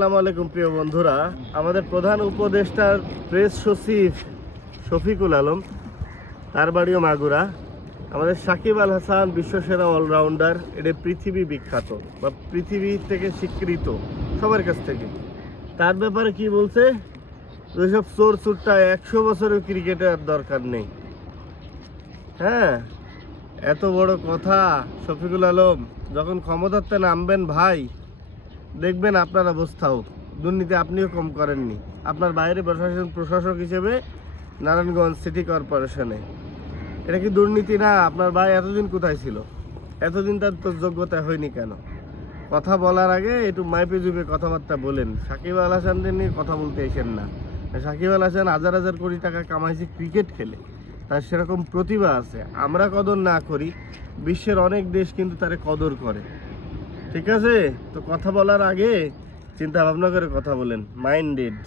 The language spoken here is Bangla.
আসসালামু আলাইকুম প্রিয় বন্ধুরা, আমাদের প্রধান উপদেষ্টার প্রেস সচিব শফিকুল আলম, তার বাড়িও মাগুরা। আমাদের সাকিব আল হাসান বিশ্বসেরা অলরাউন্ডার, এটা পৃথিবী বিখ্যাত বা পৃথিবী থেকে স্বীকৃত সবার কাছ থেকে। তার ব্যাপারে কি বলছে, ওইসব চোর চুরটা 100 বছরের ক্রিকেটের দরকার নেই। হ্যাঁ, এত বড় কথা। শফিকুল আলম যখন ক্ষমতাতে নামবেন ভাই, দেখবেন আপনার অবস্থাও, দুর্নীতি আপনিও কম করেননি। আপনার বাইরে প্রশাসক হিসেবে নারায়ণগঞ্জ সিটি কর্পোরেশনে, এটা কি দুর্নীতি না? আপনার ভাই এতদিন কোথায় ছিল? এতদিন তার তো যোগ্যতা হয়নি কেন? কথা বলার আগে একটু মাইপে জুপে কথাবার্তা বলেন। সাকিব আল হাসানদের নিয়ে কথা বলতে এসেন না। সাকিব আল হাসান হাজার হাজার কোটি টাকা কামাইছে ক্রিকেট খেলে, তার সেরকম প্রতিভা আছে। আমরা কদর না করি, বিশ্বের অনেক দেশ কিন্তু তারে কদর করে। ঠিক আছে, তো কথা বলার আগে চিন্তা ভাবনা করে কথা বলেন। মাইন্ডেড।